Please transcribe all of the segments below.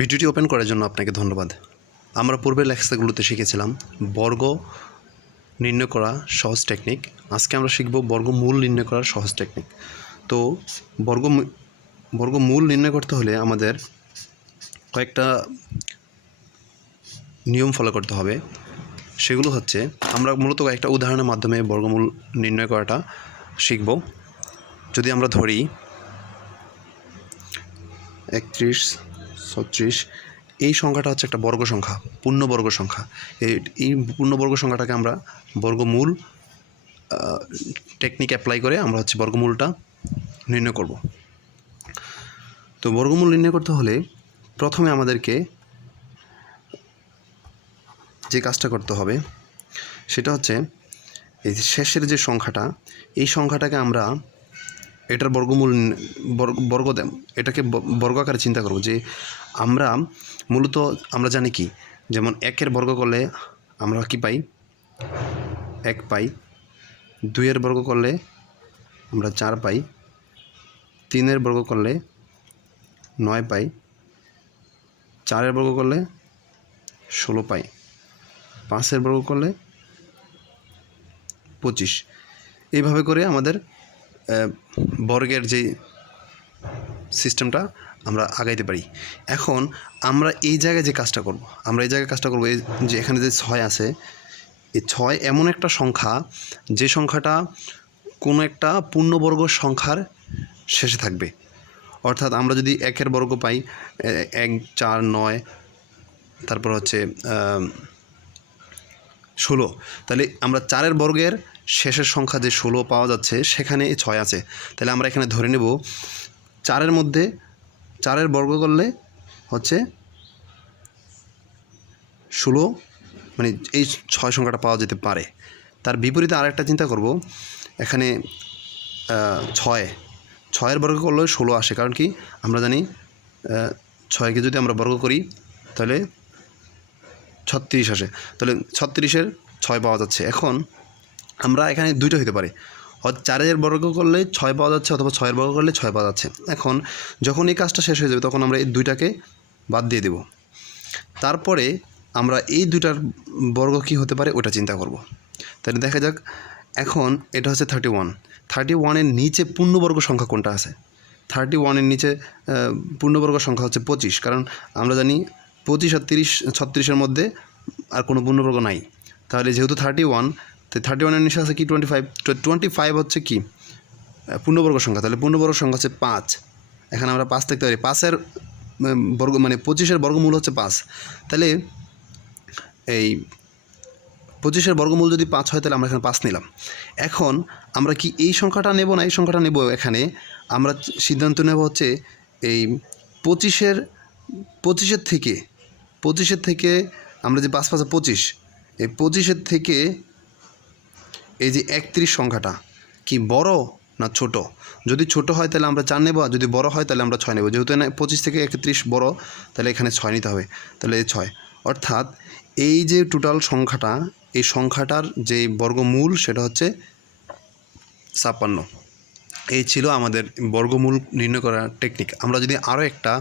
ভিডিওটি ওপেন করার জন্য আপনাকে ধন্যবাদ। আমরা পূর্বের লেকচারগুলোতে শিখেছিলাম বর্গ নির্ণয় করা সহজ টেকনিক। আজকে আমরা শিখব বর্গমূল নির্ণয় করার সহজ টেকনিক। তো বর্গমূল নির্ণয় করতে হলে আমাদের কয়েকটা নিয়ম ফলো করতে হবে। সেগুলো হচ্ছে, আমরা মূলত একটা উদাহরণের মাধ্যমে বর্গমূল নির্ণয় করাটা শিখব। যদি আমরা ধরি 31, 36, এই সংখ্যাটা হচ্ছে একটা বর্গ সংখ্যা, পূর্ণবর্গ সংখ্যা। এই পূর্ণবর্গ সংখ্যাটাকে আমরা বর্গমূল টেকনিক অ্যাপ্লাই করে আমরা হচ্ছে বর্গমূলটা নির্ণয় করব। তো বর্গমূল নির্ণয় করতে হলে প্রথমে আমাদেরকে যে কাজটা করতে হবে সেটা হচ্ছে এই শেষের যে সংখ্যাটা, এই সংখ্যাটাকে আমরা এটার বর্গমূল এটাকে বর্গ আকারে চিন্তা করব। যে আমরা মূলত আমরা জানি কি, যেমন 1-এর বর্গ করলে আমরা কি পাই? 1 পাই। 2-এর বর্গ করলে আমরা 4 পাই। 3-এর বর্গ করলে 9 পাই। 4-এর বর্গ করলে 16 পাই। 5-এর বর্গ করলে 25। এইভাবে করে আমাদের বর্গের যে সিস্টেমটা আমরা আগাইতে পারি। এখন আমরা এই জায়গায় যে কাজটা করব, এই যে এখানে যে 6 আছে, এই 6 এমন একটা সংখ্যা যে সংখ্যাটা কোনো একটা পূর্ণবর্গ সংখ্যার শেষে থাকবে। অর্থাৎ আমরা যদি 1-এর বর্গ পাই 1, 4, 9, তারপর হচ্ছে 16, তাহলে আমরা 4-এর বর্গের শেষের সংখ্যা যে 16 পাওয়া যাচ্ছে, সেখানে 6 আছে। তাহলে আমরা এখানে ধরে নেব 4-এর মধ্যে 4-এর বর্গ করলে হচ্ছে 16, মানে এই 6 সংখ্যাটা পাওয়া যেতে পারে। তার বিপরীতে আরেকটা চিন্তা করব, এখানে 6-এর বর্গ করলে 16 আসে। কারণ কি, আমরা জানি 6কে যদি আমরা বর্গ করি তাহলে 36 আসে। তাহলে 36-এর 6 পাওয়া যাচ্ছে। এখন আমরা এখানে দুইটা হতে পারে, হয় 4-এর বর্গ করলে 6 পাওয়া যাচ্ছে, অথবা 6-এর বর্গ করলে 6 পাওয়া যাচ্ছে। এখন যখন এই কাজটা শেষ হয়ে যাবে তখন আমরা এই দুইটাকে বাদ দিয়ে দেব। তারপরে আমরা এই দুইটার বর্গ কী হতে পারে ওটা চিন্তা করব। তাহলে দেখা যাক, এখন এটা হচ্ছে 31-এর নিচে পূর্ণবর্গ সংখ্যা কোনটা আছে? 31-এর নিচে পূর্ণবর্গ সংখ্যা হচ্ছে 25। কারণ আমরা জানি 25 আর 30, 36-এর মধ্যে আর কোনো পূর্ণবর্গ নাই। তাহলে যেহেতু 31, তো 31-এর নিচে আছে কি 25 হচ্ছে কি পূর্ণবর্গ সংখ্যা। তাহলে পূর্ণবর্গ সংখ্যা হচ্ছে 5। এখানে আমরা 5 লিখতে পারি। 5-এর বর্গ মানে 25-এর বর্গমূল হচ্ছে 5। তাহলে এই 25-এর বর্গমূল যদি 5 হয় তাহলে আমরা এখানে 5 নিলাম। এখন আমরা কি এই সংখ্যাটা নেব না এই সংখ্যাটা নেব? এখানে আমরা সিদ্ধান্ত নেব হচ্ছে এই 25-এর থেকে আমরা যে 5 5 25, এই 25-এর থেকে এই যে 31 সংখ্যাটা কি বড় না ছোট? যদি ছোট হয় তাহলে আমরা 4 নেব, আর যদি বড় হয় তাহলে আমরা 6 নেব। যেহেতু 25 থেকে 31 বড়, তাহলে এখানে 6 নিতে হবে। তাহলে এই 6, অর্থাৎ এই যে টোটাল সংখ্যাটা, এই সংখ্যাটার যে বর্গমূল সেটা হচ্ছে 56। এই ছিল আমাদের বর্গমূল নির্ণয় করার টেকনিক। আমরা যদি আরও একটা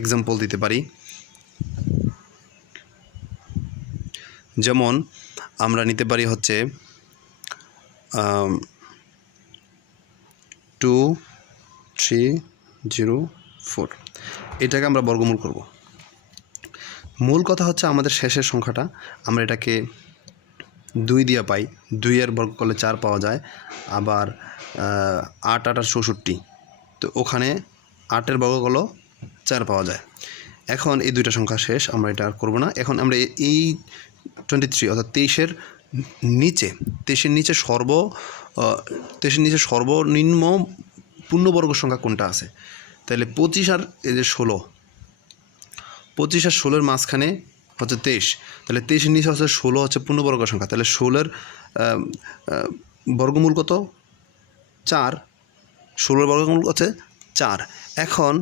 এক্সাম্পল দিতে পারি, যেমন আমরা নিতে পারি হচ্ছে 2304, এটাকে আমরা বর্গমূল করব। মূল কথা হচ্ছে আমাদের শেষের সংখ্যাটা আমরা এটাকে 2 দিয়ে পাই। 2-এর বর্গ করলে 4 পাওয়া যায়। আবার 8 8 64, তো ওখানে 8-এর বর্গ করলেও 4 পাওয়া যায়। এখন এই দুইটা সংখ্যা শেষ, আমরা এটা আর করবো না। এখন আমরা এই 23 অর্থাৎ 23-এর নিচে সর্বনিম্ন পূর্ণবর্গ সংখ্যা কোনটা আছে? তাহলে 25 আর এই যে 16, 25 আর 16-এর মাঝখানে হচ্ছে 23। তাহলে 23-এর নিচে হচ্ছে 16 হচ্ছে পূর্ণবর্গ সংখ্যা। তাহলে 16-এর বর্গমূল কত? 4। 16-এর বর্গমূল হচ্ছে 4। এখন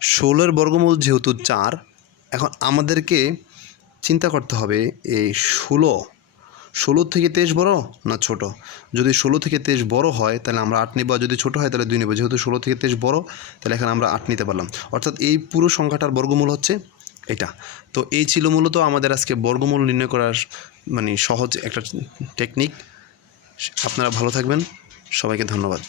16-এর বর্গমূল যেহেতু 4, এখন আমাদেরকে চিন্তা করতে হবে এই 16 থেকে 23 বড় না ছোট? যদি 16 থেকে 23 বড় হয় তাহলে আমরা 8 নেব, আর যদি ছোট হয় তাহলে 2 নেব। যেহেতু 16 থেকে 23 বড়, তাহলে এখানে আমরা 8 নিতে পারলাম। অর্থাৎ এই পুরো সংখ্যাটার বর্গমূল হচ্ছে এটা। তো এই ছিল মূলত আমাদের আজকে বর্গমূল নির্ণয় করার মানে সহজ একটা টেকনিক। আপনারা ভালো থাকবেন, সবাইকে ধন্যবাদ।